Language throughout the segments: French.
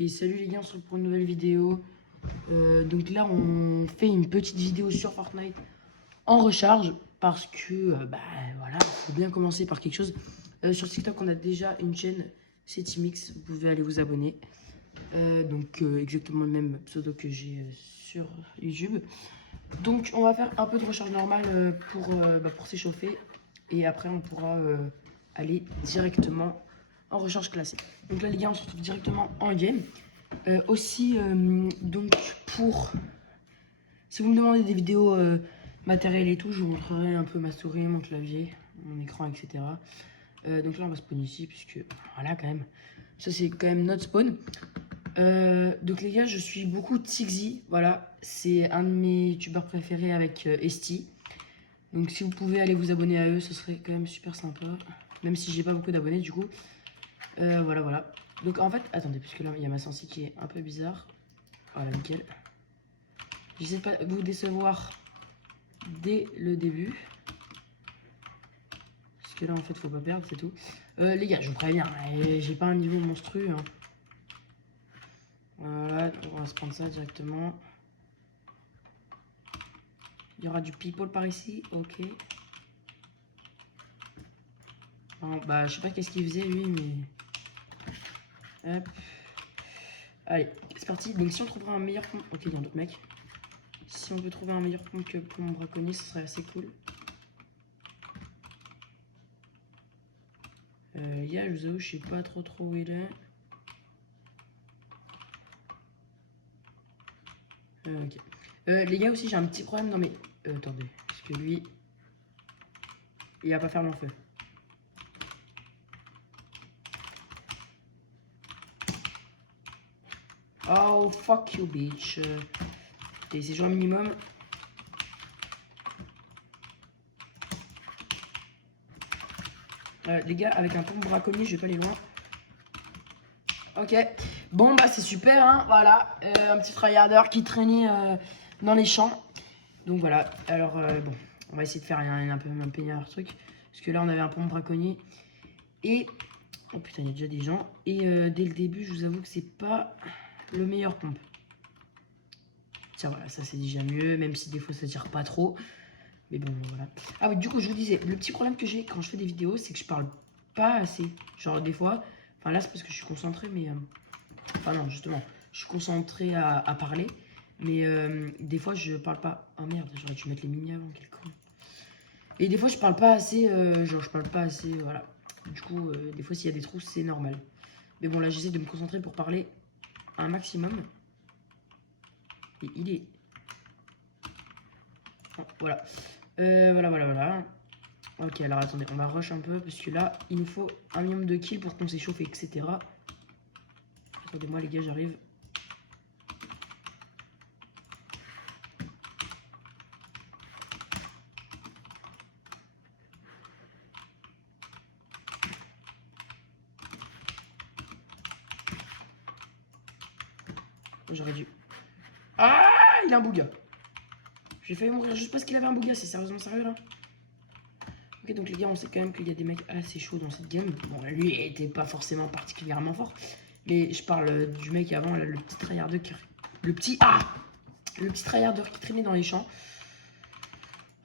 Et salut les gars, on se retrouve pour une nouvelle vidéo. Donc là, on fait une petite vidéo sur Fortnite en recharge parce que, voilà, il faut bien commencer par quelque chose. Sur TikTok, on a déjà une chaîne, c'est Timix, vous pouvez aller vous abonner. Exactement le même pseudo que j'ai sur YouTube. Donc on va faire un peu de recharge normale pour s'échauffer. Et après, on pourra aller directement en recharge classique. Donc là, les gars, on se retrouve directement en game. Donc pour... Si vous me demandez des vidéos matérielles et tout, je vous montrerai un peu ma souris, mon clavier, mon écran, etc. Donc là, on va spawn ici, puisque... Voilà, quand même. Ça, c'est quand même notre spawn. Donc les gars, je suis beaucoup Tixi. Voilà, c'est un de mes youtubeurs préférés avec Esti. Donc si vous pouvez aller vous abonner à eux, ce serait quand même super sympa. Même si j'ai pas beaucoup d'abonnés du coup. Voilà. Donc en fait, attendez, puisque là il y a ma sensi qui est un peu bizarre. Voilà, nickel. J'essaie de pas vous décevoir dès le début. Parce que là en fait faut pas perdre, c'est tout. Les gars, je vous préviens, j'ai pas un niveau monstrueux. Hein. Voilà, on va se prendre ça directement. Il y aura du people par ici, ok. Non, bah je sais pas qu'est-ce qu'il faisait lui, mais... Hop. Allez, c'est parti. Donc si on trouvera un meilleur pont... Ok, il y a d'autres mecs. Si on peut trouver un meilleur pont que pour mon braconnier, ce serait assez cool. Les gars, je vous avoue, je sais pas trop où il est. Ok. Les gars aussi, j'ai un petit problème dans mes... attendez, parce que lui, il va pas faire long feu. Oh, fuck you, bitch. C'est joué un minimum. Les gars, avec un pont braconnier, je vais pas aller loin. Ok. Bon, bah c'est super, hein. Voilà. Un petit tryharder qui traînait dans les champs. Donc voilà. Alors, bon, on va essayer de faire un peu un meilleur truc. Parce que là, on avait un pont braconnier. Et... Oh putain, il y a déjà des gens. Et dès le début, je vous avoue que c'est pas le meilleur pompe. Tiens, voilà, ça c'est déjà mieux, même si des fois ça tire pas trop. Mais bon, voilà. Ah oui, du coup, je vous disais, le petit problème que j'ai quand je fais des vidéos, c'est que je parle pas assez. Genre, des fois, enfin là, c'est parce que je suis concentré, mais... Enfin non, justement, je suis concentré à parler. Mais des fois, je parle pas. Ah merde, j'aurais dû mettre les mini avant, quel con. Et des fois, je parle pas assez, genre, je parle pas assez, voilà. Du coup, des fois, s'il y a des trous, c'est normal. Mais bon, là, j'essaie de me concentrer pour parler un maximum. Et il est... Oh, voilà. Voilà. Ok, alors attendez, on va rush un peu, parce que là, il nous faut un minimum de kills pour qu'on s'échauffe, etc. Attendez-moi, les gars, j'arrive. J'aurais dû... Ah, il a un bouga. J'ai failli mourir juste parce qu'il avait un bouga, c'est sérieusement sérieux, là? Ok, donc les gars, on sait quand même qu'il y a des mecs assez chauds dans cette game. Bon, lui, il était pas forcément particulièrement fort. Mais je parle du mec avant, là, le petit tryharder qui... Le petit... Ah! Le petit tryharder qui traînait dans les champs.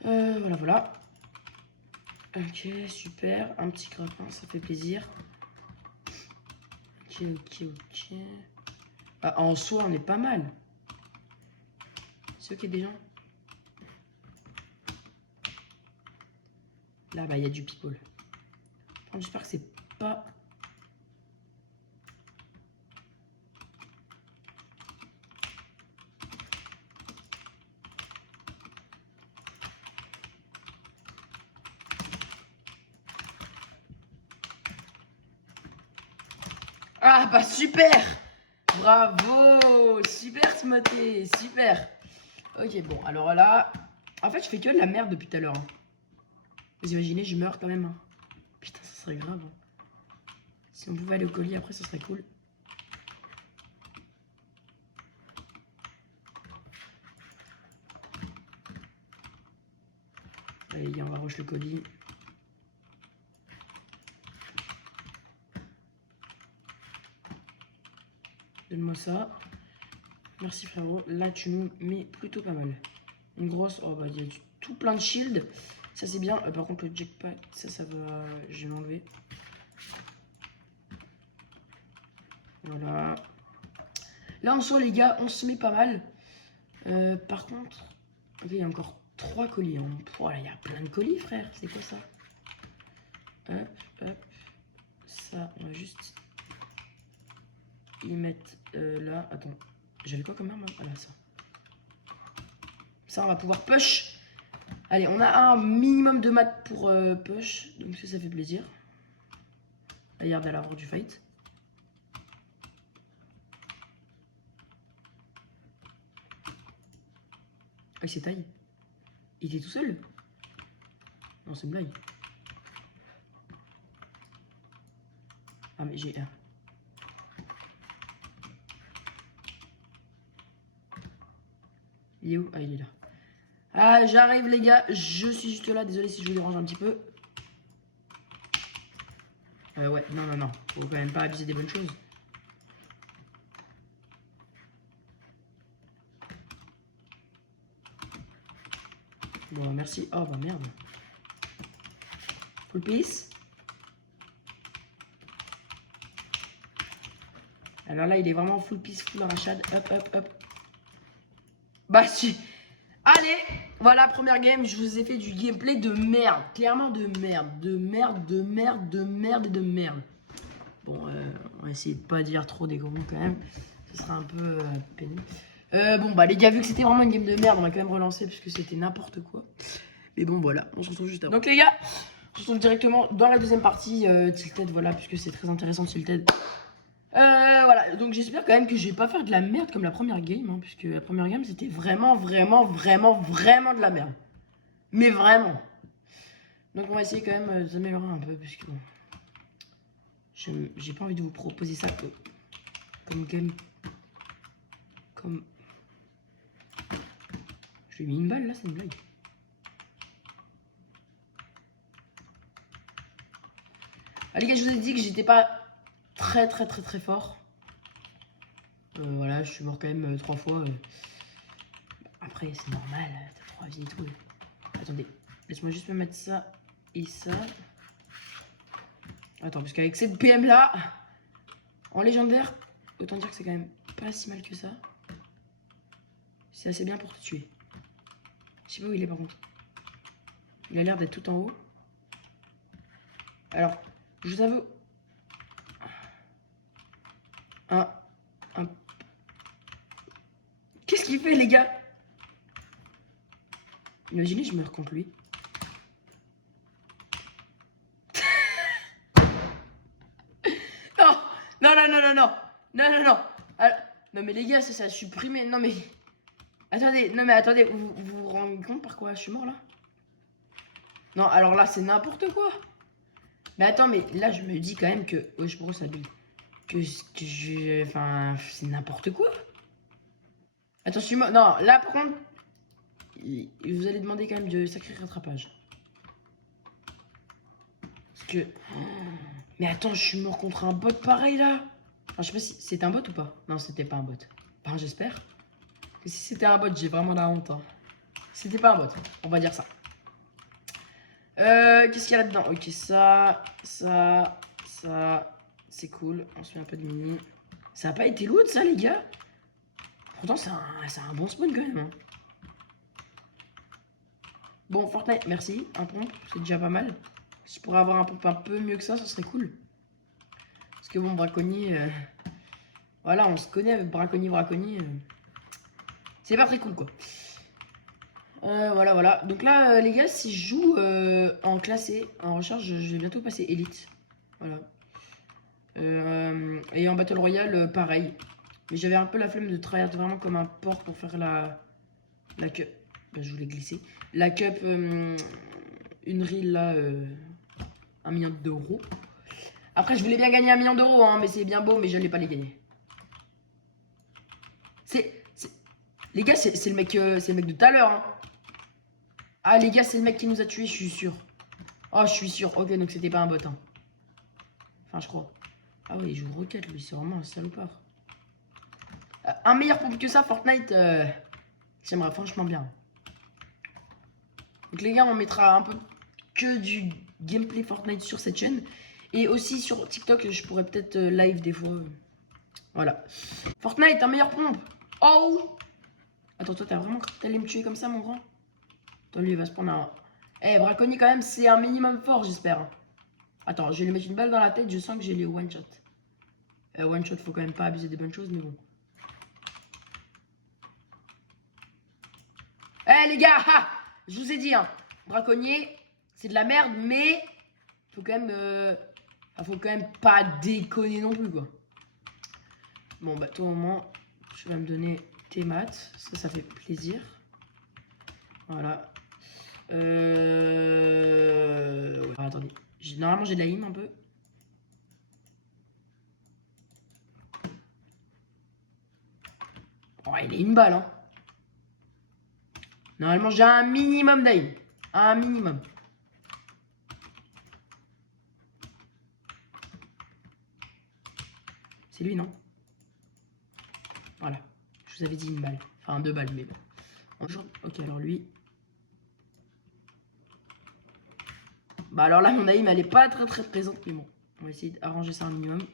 Voilà. Ok, super. Un petit grappin, ça fait plaisir. Ok. Ah, en soi, on est pas mal. C'est ok, des gens? Là, bah, il y a du people. J'espère que c'est pas... Ah, bah, super! Bravo! Super, Smoté, super! Ok, bon, alors là... En fait, je fais que de la merde depuis tout à l'heure. Hein. Vous imaginez, je meurs quand même. Hein. Putain, ça serait grave. Hein. Si on pouvait aller au colis après, ça serait cool. Allez, les gars, on va rush le colis. Donne-moi ça. Merci frérot. Là, tu nous mets plutôt pas mal. Une grosse... Oh, bah, il y a tout plein de shield. Ça, c'est bien. Par contre, le jackpot, ça va... Je vais l'enlever. Voilà. Là, en soi, les gars, on se met pas mal. Par contre... Ok, il y a encore 3 colis. Hein. Voilà, il y a plein de colis, frère. C'est quoi ça? Hop, hop. Ça, on va juste y mettre là. Attends, j'avais quoi comme arme? Ah là, ça. Ça, on va pouvoir push. Allez, on a un minimum de maths pour push. Donc ça fait plaisir. Regarde à l'avant du fight. Ah, il s'est taillé. Il était tout seul? Non, c'est une blague. Ah, mais j'ai... Il est où? Ah, il est là. Ah, j'arrive les gars. Je suis juste là. Désolé si je vous dérange un petit peu. Ouais, non, non, non. Faut quand même pas abuser des bonnes choses. Bon, merci. Oh, bah merde. Full piece. Alors là, il est vraiment full piece, full rachade. Hop, hop, hop. Bah, si. Allez, voilà, première game. Je vous ai fait du gameplay de merde. Clairement de merde. De merde, de merde, de merde et de merde. Bon, on va essayer de pas dire trop des gros mots quand même. Ce sera un peu pénible. Bon, bah, les gars, vu que c'était vraiment une game de merde, on va quand même relancer parce que c'était n'importe quoi. Mais bon, voilà, on se retrouve juste après. Donc, les gars, on se retrouve directement dans la deuxième partie. Tilted, voilà, puisque c'est très intéressant, Tilted. Voilà, donc j'espère quand même que je vais pas faire de la merde comme la première game, hein, puisque la première game c'était vraiment de la merde. Mais vraiment. Donc on va essayer quand même de s'améliorer un peu, puisque bon, j'ai pas envie de vous proposer ça comme game. Comme... Je lui ai mis une balle là, c'est une blague. Ah les gars, je vous ai dit que j'étais pas très fort. Voilà, je suis mort quand même 3 fois. Après, c'est normal, t'as 3 vies et tout. Attendez, laisse-moi juste me mettre ça et ça. Attends, parce qu'avec cette PM là, en légendaire, autant dire que c'est quand même pas si mal que ça. C'est assez bien pour te tuer. Je sais pas où il est par contre. Il a l'air d'être tout en haut. Alors, je vous avoue. Qu'est-ce qu'il fait les gars? Imaginez, je meurs contre lui. Non, non, non, non, non, non, non, non, non. Alors, non mais les gars, ça a supprimé. Non mais, attendez, non mais attendez, vous rendez compte par quoi je suis mort là? Non, alors là c'est n'importe quoi. Mais attends, mais là je me dis quand même que, oh je brosse habille, que je, enfin, c'est n'importe quoi. Attends, je suis mort. Non, là par contre, vous allez demander quand même de sacré rattrapage. Parce que, mais attends, je suis mort contre un bot pareil là. Enfin, je sais pas si c'était un bot ou pas. Non, c'était pas un bot. Enfin, j'espère. Que si c'était un bot, j'ai vraiment la honte. Hein. C'était pas un bot, on va dire ça. Qu'est-ce qu'il y a là-dedans? Ok, ça, c'est cool. On se fait un peu de mini. Ça a pas été lourd ça, les gars. Pourtant, c'est un bon spawn quand même. Hein. Bon, Fortnite, merci. Un pompe, c'est déjà pas mal. Si je pourrais avoir un pompe un peu mieux que ça serait cool. Parce que bon, braconnier... Voilà, on se connaît avec braconnier. C'est pas très cool, quoi. Voilà. Donc là, les gars, si je joue en classé, en recharge, je vais bientôt passer élite. Voilà. Et en Battle Royale, pareil. Mais j'avais un peu la flemme de tryhard vraiment comme un porc pour faire la cup. Ben, je voulais glisser. La cup, une reel là, 1 million d'euros. Après, je voulais bien gagner 1 million d'euros, hein, mais c'est bien beau, mais je n'allais pas les gagner. Les gars, c'est le mec de tout à l'heure. Hein. Ah, les gars, c'est le mec qui nous a tués, je suis sûr. Oh, je suis sûr. Ok, donc c'était pas un bot. Hein. Enfin, je crois. Ah ouais, il joue roquette, lui. C'est vraiment un salopard. Un meilleur pompe que ça, Fortnite, j'aimerais franchement bien. Donc les gars, on mettra un peu que du gameplay Fortnite sur cette chaîne. Et aussi sur TikTok, je pourrais peut-être live des fois. Voilà. Fortnite, un meilleur pompe. Oh! Attends, toi, t'as vraiment cru que t'allais me tuer comme ça, mon grand? Toi, lui, il va se prendre un... Eh, braconnier, quand même, c'est un minimum fort, j'espère. Attends, je vais lui mettre une balle dans la tête. Je sens que j'ai les one-shot. One-shot, faut quand même pas abuser des bonnes choses, mais bon. Eh, les gars, je vous ai dit, hein, braconnier, c'est de la merde, mais faut quand même... faut quand même pas déconner non plus, quoi. Bon, bah, toi, au moins, tu vas me donner tes maths. Ça fait plaisir. Voilà. Ouais, attendez. Normalement, j'ai de la hime un peu. Oh, il est une balle, hein. Normalement, j'ai un minimum d'aim. Un minimum. C'est lui, non? Voilà. Je vous avais dit une balle. Enfin, 2 balles, mais bon. Bonjour. Ok, alors lui. Bah, alors là, mon aim, elle est pas très présente, mais bon. On va essayer d'arranger ça un minimum.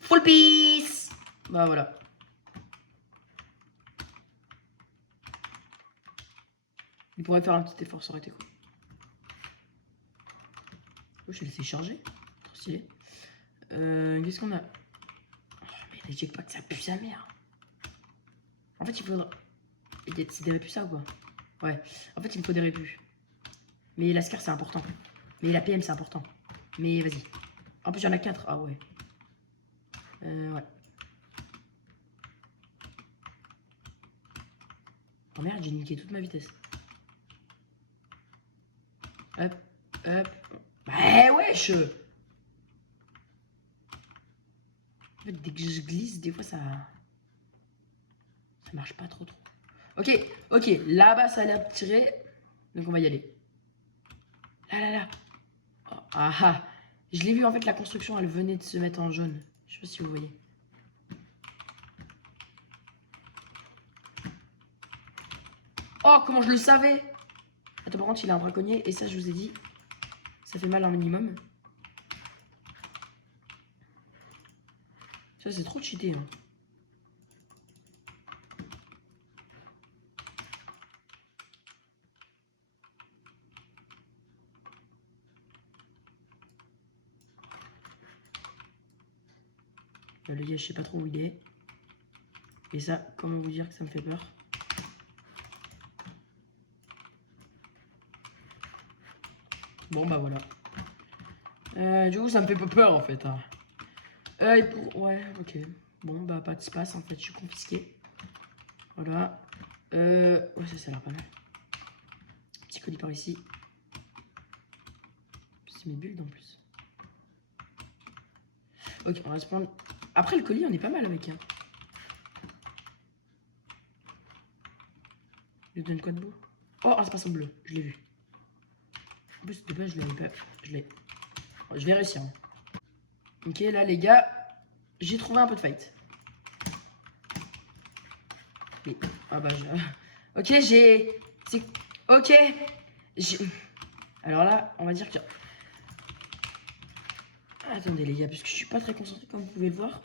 Full piece! Bah, voilà. Il pourrait faire un petit effort, ça aurait été cool. Oh, je vais laisser charger. Trop stylé. Qu'est-ce qu'on a? Oh, mais les jackpots, ça pue sa mère. En fait, il faudra... C'est des répus, ça, ou quoi? Ouais. En fait, il me faut des répus. Mais la SCAR, c'est important. Mais la PM, c'est important. Mais vas-y. En plus, il y en a 4. Ah ouais. Ouais. Oh merde, j'ai niqué toute ma vitesse. Hop, hop. Bah wesh! En fait, dès que je glisse, des fois, ça marche pas trop. Ok, ok. Là-bas, ça a l'air de tirer. Donc, on va y aller. Là. Oh, ah ah. Je l'ai vu, en fait, la construction, elle venait de se mettre en jaune. Je sais pas si vous voyez. Oh, comment je le savais! Attends, par contre, il a un braconnier. Et ça, je vous ai dit, ça fait mal un minimum. Ça, c'est trop cheaté, hein. Le gars, je sais pas trop où il est. Et ça, comment vous dire que ça me fait peur? Bon, bah voilà. Du coup, ça me fait pas peur en fait. Hein. Ouais, ok. Bon, bah pas de space en fait, je suis confisqué. Voilà. Ouais, ça a l'air pas mal. Petit colis par ici. C'est mes bulles en plus. Ok, on va se prendre. Après, le colis, on est pas mal avec. Hein. Il donne quoi de beau? Oh, un space en bleu, je l'ai vu. En plus, de base, je l'avais pas. Je l'ai. Je vais réussir. Hein. Ok, là, les gars, j'ai trouvé un peu de fight. Mais... Ah bah, ok, j'ai... C'est... Ok. Alors là, on va dire que... Attendez les gars, parce que je suis pas très concentré comme vous pouvez le voir.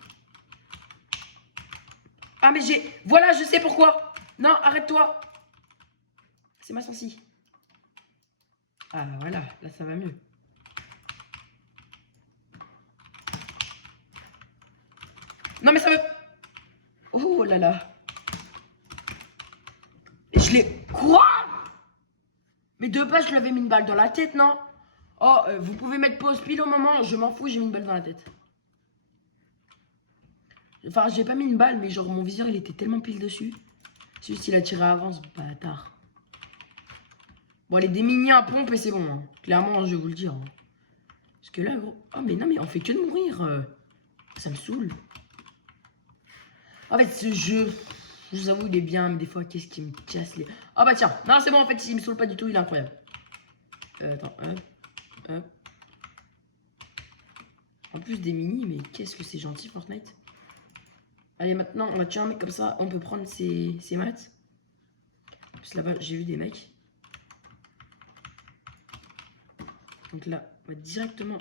Ah mais j'ai... Voilà, je sais pourquoi. Non, arrête-toi. C'est ma sensi. Ah voilà, là ça va mieux. Non mais ça me... Oh là là. Je l'ai... Quoi? Mais de base, je lui avais mis une balle dans la tête, non? Oh, vous pouvez mettre pause pile au moment, je m'en fous, j'ai mis une balle dans la tête. Enfin, j'ai pas mis une balle, mais genre mon viseur, il était tellement pile dessus. C'est juste qu'il a tiré avant, ce bâtard. Bon, allez, des mini à pompe et c'est bon. Hein. Clairement, je vais vous le dire. Hein. Parce que là, gros... Oh, mais non, mais on fait que de mourir. Ça me saoule. En fait, ce jeu, je vous avoue, il est bien, mais des fois, qu'est-ce qui me casse les... Oh, bah tiens. Non, c'est bon, en fait, il me saoule pas du tout, il est incroyable. Attends, hop. En plus des mini, mais qu'est-ce que c'est gentil, Fortnite. Allez, maintenant, on va tuer un mec comme ça. On peut prendre ses maths. Parce que là-bas, j'ai vu des mecs. Donc là, on va directement...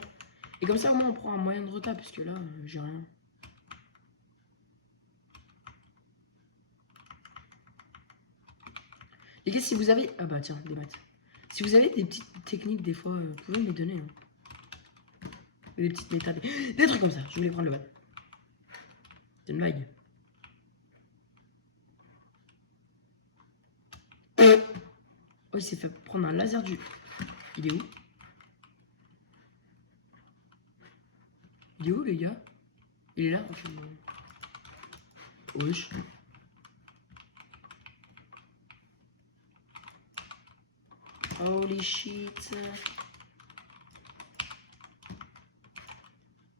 Et comme ça, au moins, on prend un moyen de retard. Parce que là, j'ai rien. Les gars, si vous avez... Ah bah tiens, des maths. Si vous avez des petites techniques, des fois, vous pouvez me les donner. Hein. Des petites méthodes. Des trucs comme ça. Je voulais prendre le maths. C'est une blague. Oh, il s'est fait prendre un laser du... Il est où? Il est où, les gars? Il est là? Wesh. Holy shit.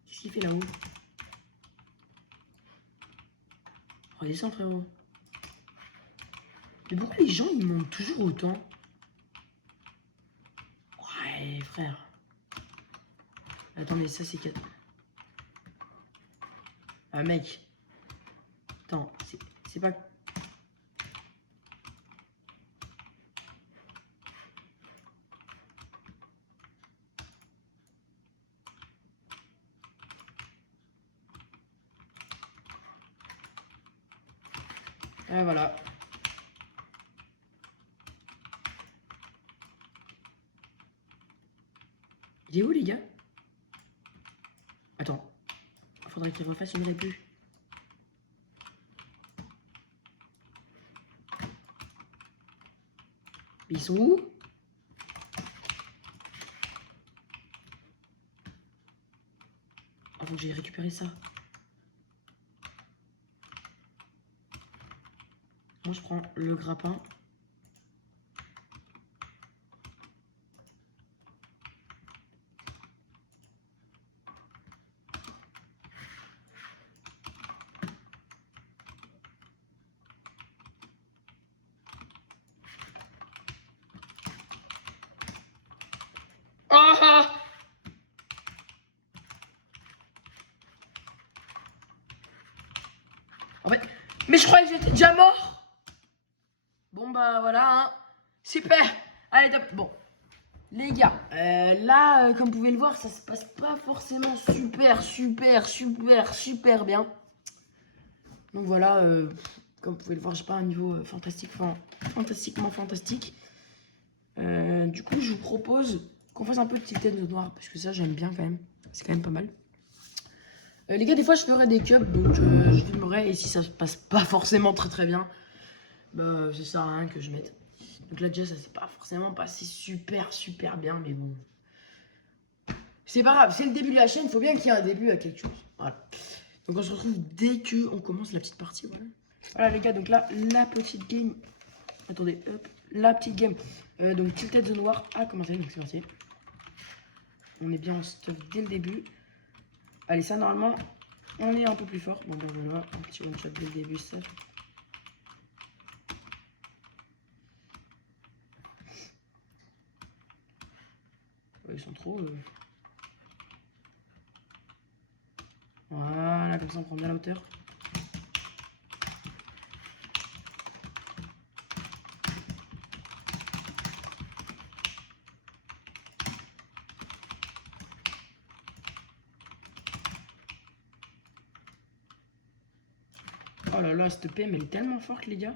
Qu'est-ce qu'il fait là-haut? Redescends, frérot. Mais pourquoi les gens, ils montent toujours autant? Ouais, frère. Attendez, ça c'est... Ah, mec. Attends, c'est pas... Ah, voilà. Il est où, les gars? Attends. Faudrait qu'il refasse une rébut. Ils sont où? Avant que j'ai récupéré ça. Moi, je prends le grappin. Ah! En fait... Mais je croyais que j'étais déjà mort. Bon, bah, voilà, hein. Super. Allez, top. Bon. Les gars, là, comme vous pouvez le voir, ça se passe pas forcément super bien. Donc voilà, comme vous pouvez le voir, j'ai pas un niveau fantastiquement fantastique. Du coup, je vous propose qu'on fasse un peu de Tilted de noir, parce que ça, j'aime bien quand même. C'est quand même pas mal. Les gars, des fois, je ferai des cups, donc je filmerai. Et si ça se passe pas forcément très bien, bah, ça sert à rien que je mette. Donc là, déjà, ça s'est pas forcément passé super bien, mais bon. C'est pas grave, c'est le début de la chaîne, il faut bien qu'il y ait un début à quelque chose. Voilà. Donc on se retrouve dès qu'on commence la petite partie. Voilà. Voilà les gars, donc là, la petite game. Attendez, hop, la petite game. Donc Tilted the Noir a commencé, donc c'est parti. On est bien en stuff dès le début. Allez, ça normalement, on est un peu plus fort. Bon ben voilà, un petit one shot dès le début, ça. Ouais, ils sont trop... Voilà, comme ça on prend bien la hauteur. Oh là là, cette PM elle est tellement forte les gars.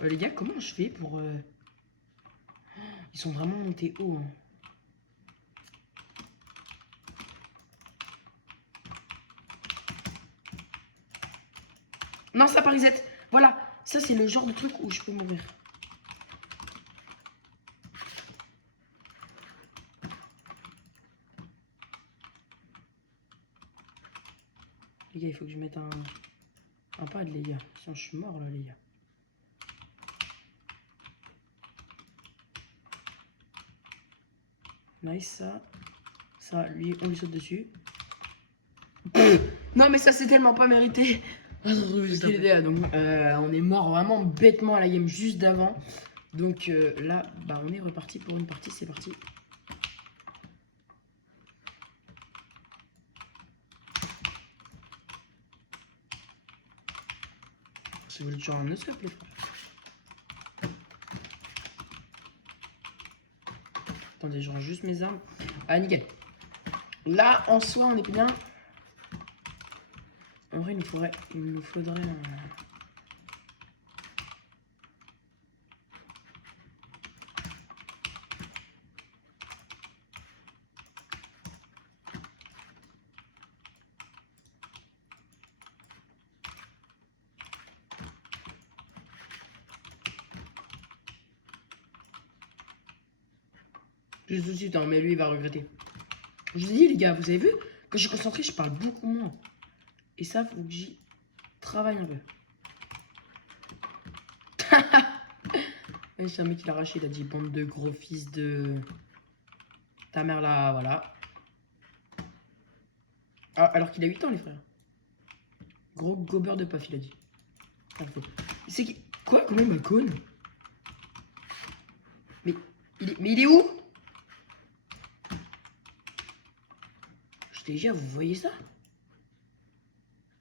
Les gars, comment je fais pour... Ils sont vraiment montés haut. Hein. Non, ça par reset. Voilà, ça c'est le genre de truc où je peux mourir. Les gars, il faut que je mette un pad, les gars. Sinon, je suis mort là, les gars. Nice, ça. Ça, lui, on lui saute dessus. Non, mais ça, c'est tellement pas mérité. Ok les gars, donc on est mort vraiment bêtement à la game juste d'avant. Donc là, bah on est reparti pour une partie, c'est parti. Si vous voulez toujours un no-scope les frères. Attendez, je range juste mes armes. Ah nickel. Là en soi on est bien. En vrai il nous faudrait un... Juste tout de suite, hein, mais lui il va regretter. Je vous ai dit les gars, vous avez vu? Quand je suis concentré, je parle beaucoup moins. Et ça, faut que j'y travaille un peu. C'est un mec qui l'a arraché, il a dit bande de gros fils de... Ta mère là, voilà. Ah, alors qu'il a 8 ans les frères. Gros gobeur de paf, il a dit. C'est qui... Quoi? Comment il me conne? Mais il est où? Je t'ai dit, vous voyez ça?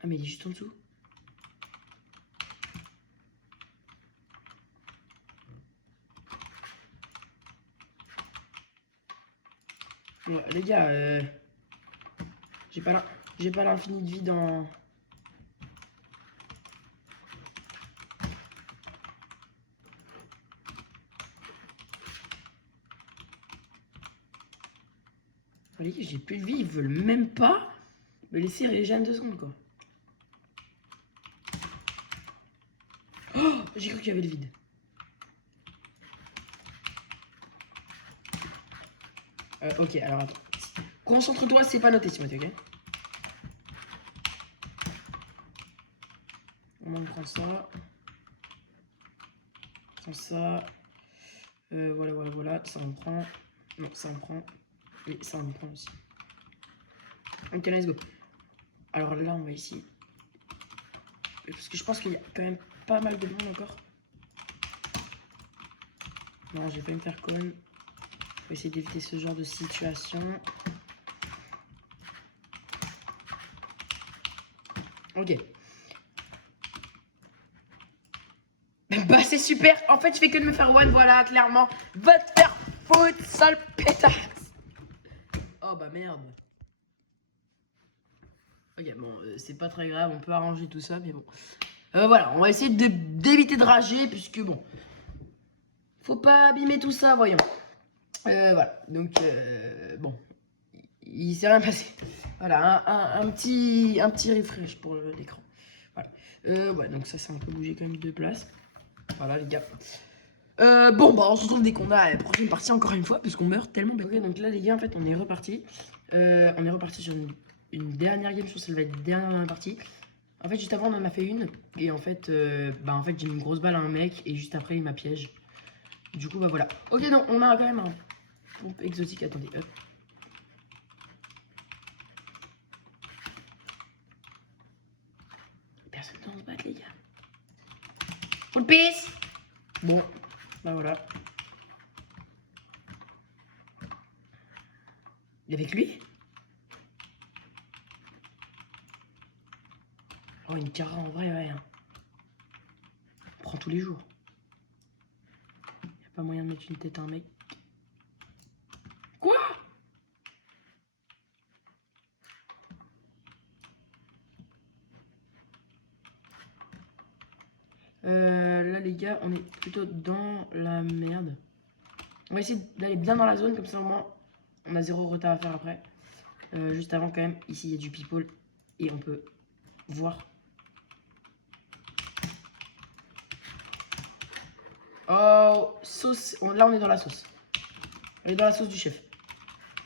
Ah mais il est juste en dessous. Ouais, les gars, j'ai pas l'infini de vie dans... Les gars, j'ai plus de vie, ils veulent même pas me laisser régénérer 2 secondes quoi. Oh, j'ai cru qu'il y avait le vide. Ok, alors attends. Concentre-toi, c'est pas noté, Timothée, ok? On prend ça. On prend ça. Voilà. Ça on prend. Non, ça on prend. Et ça on prend aussi. Ok, let's go. Alors là, on va ici. Parce que je pense qu'il y a quand même pas mal de monde encore. Non, je vais pas me faire con. Je vais essayer d'éviter ce genre de situation. Ok. Bah c'est super. En fait, je fais que de me faire one, voilà, clairement. Va te faire foutre, sale pétasse. Oh bah merde. Ok, bon, c'est pas très grave, on peut arranger tout ça, mais bon. Voilà, on va essayer d'éviter de rager, puisque bon, faut pas abîmer tout ça, voyons. Voilà, donc bon, il s'est rien passé. Voilà, un petit refresh pour l'écran. Voilà. Ouais, donc ça un peu bougé quand même de place. Voilà, les gars. Bon, bah on se retrouve dès qu'on a la prochaine partie encore une fois, puisqu'on meurt tellement bête. Ok, donc là, les gars, en fait, on est reparti. On est reparti sur une dernière game, je pense que ça va être la dernière partie. En fait, juste avant, on en a fait une. Et en fait, j'ai mis une grosse balle à un mec. Et juste après, il m'a piège. Du coup, bah voilà. Ok, non, on a quand même un pompe exotique. Attendez, hop. Personne ne se battre, les gars. Full piece. Bon, bah voilà. Il est avec lui? Oh, une cara en vrai, ouais. On prend tous les jours. Y'a pas moyen de mettre une tête à un mec. Quoi? Là les gars, on est plutôt dans la merde. On va essayer d'aller bien dans la zone, comme ça au moins on a 0 retard à faire après. Juste avant quand même, ici il y a du people et on peut voir. Oh, sauce, là on est dans la sauce. On est dans la sauce du chef.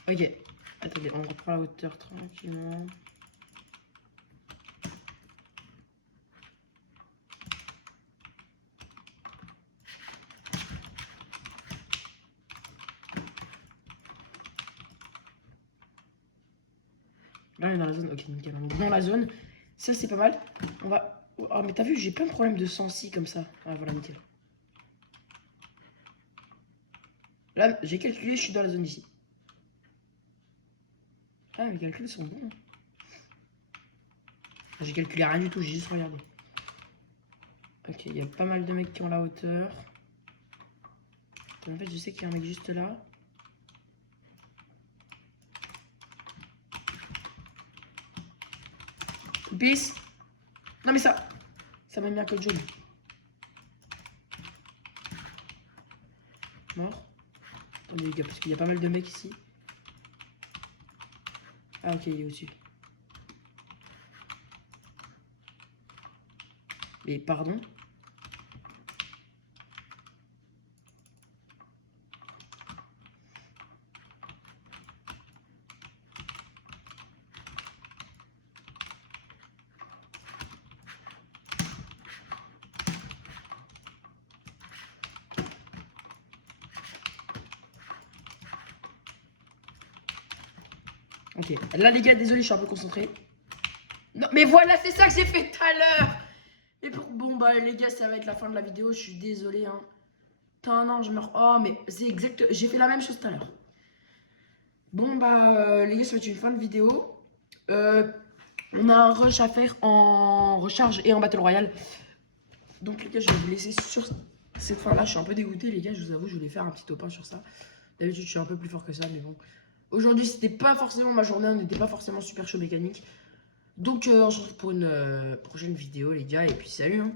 Ok, attendez, on reprend la hauteur tranquillement. Là, on est dans la zone. Ok, nickel. On est dans la zone. Ça, c'est pas mal. On va Oh, mais t'as vu, j'ai plein de problèmes de sensi comme ça. Ah, voilà, nickel. Là, j'ai calculé, je suis dans la zone ici. Ah, mes calculs sont bons. J'ai calculé rien du tout, j'ai juste regardé. Ok, il y a pas mal de mecs qui ont la hauteur. En fait, je sais qu'il y a un mec juste là. Peace. Non mais ça m'a mis un code jaune. Mort. Attendez les gars, parce qu'il y a pas mal de mecs ici. Ah ok, il est au-dessus. Mais pardon. Ok, là les gars, désolé, je suis un peu concentré. Non, mais voilà, c'est ça que j'ai fait tout à l'heure. Et pour... Bon bah les gars, ça va être la fin de la vidéo, je suis désolé hein. Putain non, je meurs. Oh mais c'est exact, j'ai fait la même chose tout à l'heure. Bon bah les gars, ça va être une fin de vidéo. On a un rush à faire en recharge et en battle royale. Donc les gars, je vais vous laisser sur cette fin là. Je suis un peu dégoûté les gars, je vous avoue, je voulais faire un petit top 1 sur ça. D'habitude je suis un peu plus fort que ça, mais bon. Aujourd'hui c'était pas forcément ma journée, on n'était pas forcément super chaud mécanique. Donc on se retrouve pour une prochaine vidéo les gars, et puis salut hein.